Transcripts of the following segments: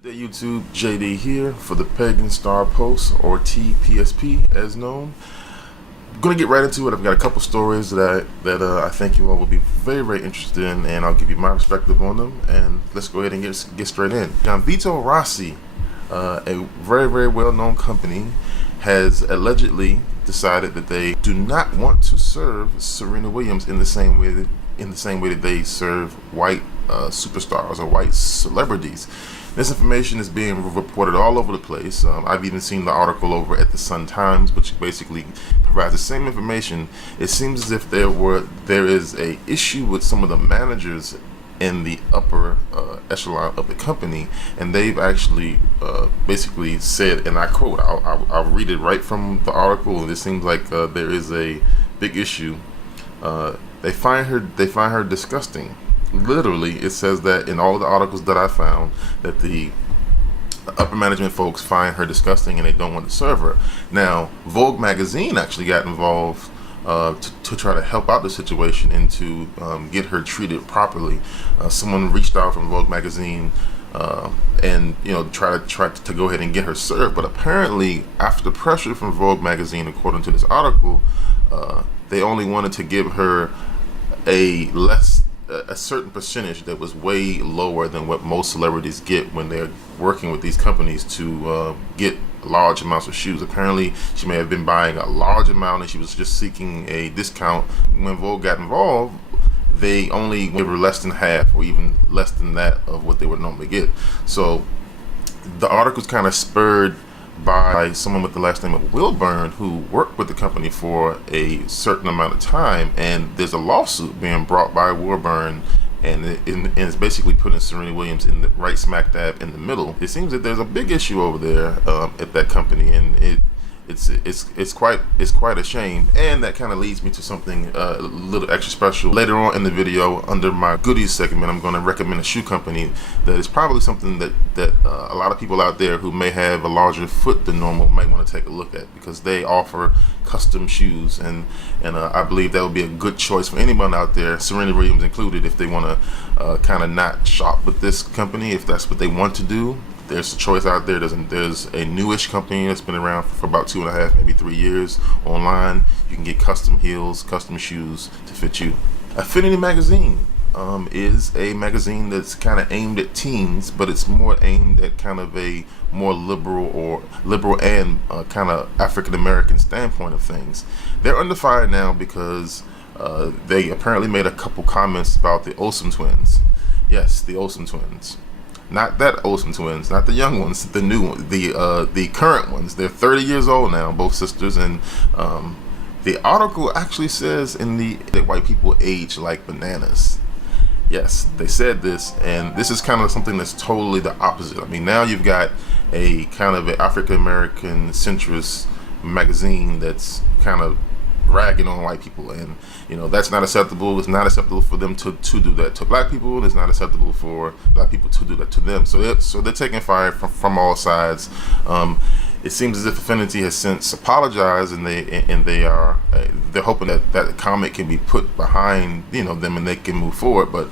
Good day, YouTube. JD here for the Pagan Star Post, or TPSP as known. I'm going to get right into it. I've got a couple stories that I think you all will be very interested in, and I'll give you my perspective on them. And let's go ahead and get straight in. Now, Vito Rossi, a very well-known company, has allegedly decided that they do not want to serve Serena Williams in the same way that they serve white superstars or white celebrities. This information is being reported all over the place. I've even seen the article over at the Sun-Times, which basically provides the same information. It seems as if there is a issue with some of the managers in the upper echelon of the company, and they've actually basically said, and I quote, I'll read it right from the article, and it seems like there is a big issue. They find her disgusting. Literally, it says that in all of the articles that I found, that the upper management folks find her disgusting and they don't want to serve her. Now, Vogue magazine actually got involved to try to help out the situation and to get her treated properly. Someone reached out from Vogue magazine and try to go ahead and get her served. But apparently, after the pressure from Vogue magazine, according to this article, they only wanted to give her a certain percentage that was way lower than what most celebrities get when they're working with these companies to get large amounts of shoes. Apparently, she may have been buying a large amount and she was just seeking a discount. When Vogue got involved, they only gave her less than half or even less than that of what they would normally get. So the article's kind of spurred by someone with the last name of Wilburn, who worked with the company for a certain amount of time, and there's a lawsuit being brought by Wilburn, and it's basically putting Serena Williams in the right smack dab in the middle. It seems that there's a big issue over there at that company, and it's quite a shame. And that kind of leads me to something a little extra special. Later on in the video, under my goodies segment, I'm going to recommend a shoe company that is probably something that a lot of people out there who may have a larger foot than normal might want to take a look at, because they offer custom shoes, and I believe that would be a good choice for anyone out there, Serena Williams included, if they want to kind of not shop with this company, if that's what they want to do. There's a choice out there. There's a newish company that's been around for about 2.5, maybe 3 years online. You can get custom heels, custom shoes to fit you. Affinity Magazine is a magazine that's kind of aimed at teens, but it's more aimed at kind of a more liberal and kind of African American standpoint of things. They're under fire now because they apparently made a couple comments about the Olsen Twins. Yes, the Olsen Twins. Not that Olsen Twins, not the young ones, the new ones, the current ones. They're 30 years old now, both sisters, and the article actually says that white people age like bananas. Yes, they said this, and this is kind of something that's totally the opposite. I mean, now you've got a kind of an African American centrist magazine that's kind of ragging on white people, and that's not acceptable. It's not acceptable for them to do that to black people. It's not acceptable for black people to do that to them. So they're taking fire from all sides. It seems as if Affinity has since apologized, and they're hoping that comment can be put behind them and they can move forward. But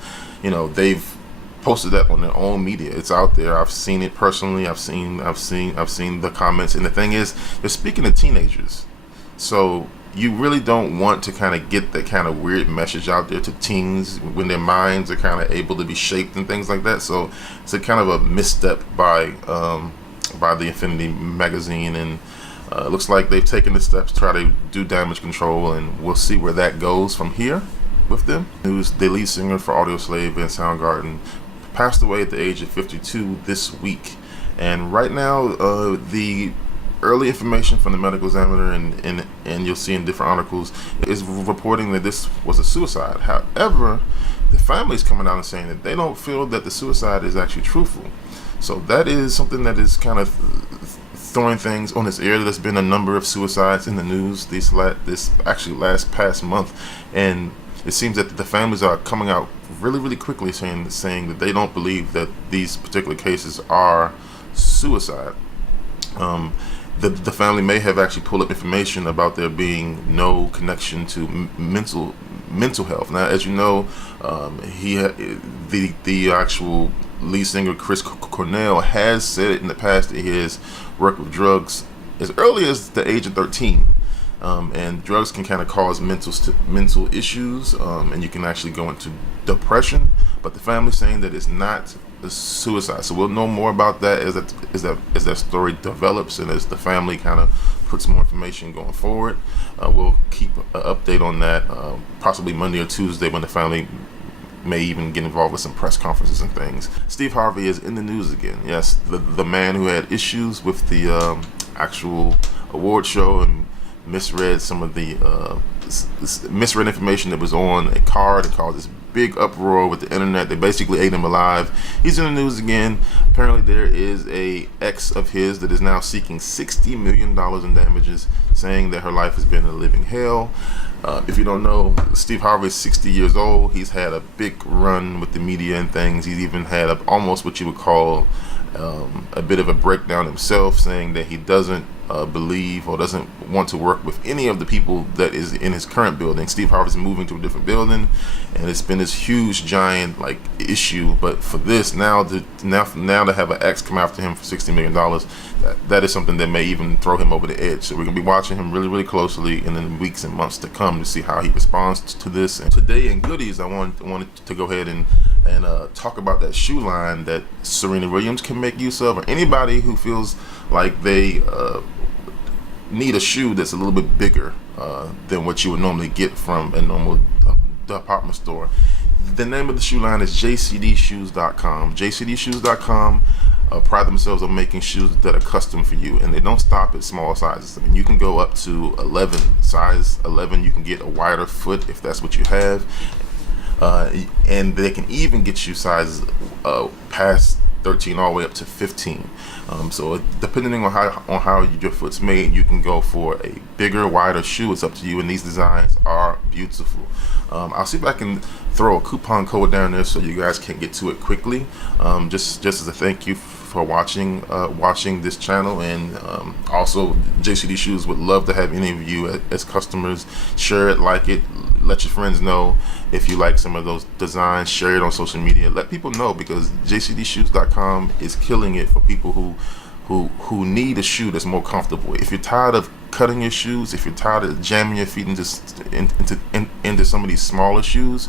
they've posted that on their own media. It's out there. I've seen it personally. I've seen the comments, and the thing is, they're speaking to teenagers. So you really don't want to kind of get that kind of weird message out there to teens when their minds are kind of able to be shaped and things like that. So it's a kind of a misstep by the Affinity Magazine, and it looks like they've taken the steps to try to do damage control, and we'll see where that goes from here with them. News: the lead singer for Audioslave and Soundgarden passed away at the age of 52 this week, and right now the early information from the medical examiner and you'll see in different articles is reporting that this was a suicide. However, the family's coming out and saying that they don't feel that the suicide is actually truthful. So that is something that is kind of throwing things on its ear. There's been a number of suicides in the news this past month, and it seems that the families are coming out really quickly saying that they don't believe that these particular cases are suicide. The family may have actually pulled up information about there being no connection to mental health. Now, as you know, the actual lead singer Chris Cornell has said it in the past that he has worked with drugs as early as the age of 13. And drugs can kind of cause mental issues, and you can actually go into depression. But the family's saying that it's not a suicide. So we'll know more about that as that story develops, and as the family kind of puts more information going forward. We'll keep an update on that, possibly Monday or Tuesday, when the family may even get involved with some press conferences and things. Steve Harvey is in the news again. Yes, the man who had issues with the actual award show and misread some of the misread information that was on a card and caused this big uproar with the internet. They basically ate him alive. He's in the news again. Apparently there is a ex of his that is now seeking $60 million in damages, saying that her life has been a living hell. If you don't know, Steve Harvey is 60 years old. He's had a big run with the media and things. He's even had almost what you would call a bit of a breakdown himself, saying that he doesn't believe or doesn't want to work with any of the people that is in his current building. Steve Harvey's moving to a different building, and it's been this huge giant issue. But for this now to have an ex come after him for $60 million, that is something that may even throw him over the edge. So we're gonna be watching him really closely in the weeks and months to come to see how he responds to this. And today in goodies, I wanted to go ahead and talk about that shoe line that Serena Williams can make use of, or anybody who feels like they need a shoe that's a little bit bigger than what you would normally get from a normal department store. The name of the shoe line is jcdshoes.com. jcdshoes.com pride themselves on making shoes that are custom for you, and they don't stop at small sizes. I mean, you can go up to 11, size 11. You can get a wider foot if that's what you have, and they can even get you sizes past 13 all the way up to 15. So depending on how your foot's made, you can go for a bigger, wider shoe. It's up to you, and these designs are beautiful. I'll see if I can throw a coupon code down there so you guys can get to it quickly, just as a thank you for watching this channel. And also, JCD Shoes would love to have any of you as customers. Share it, like it, let your friends know if you like some of those designs. Share it on social media. Let people know, because jcdshoes.com is killing it for people who need a shoe that's more comfortable. If you're tired of cutting your shoes, if you're tired of jamming your feet into some of these smaller shoes,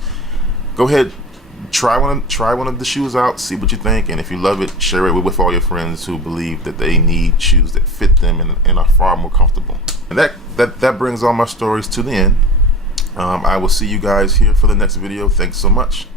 go ahead, try one of the shoes out, see what you think, and if you love it, share it with all your friends who believe that they need shoes that fit them and are far more comfortable. And that brings all my stories to the end. I will see you guys here for the next video. Thanks so much.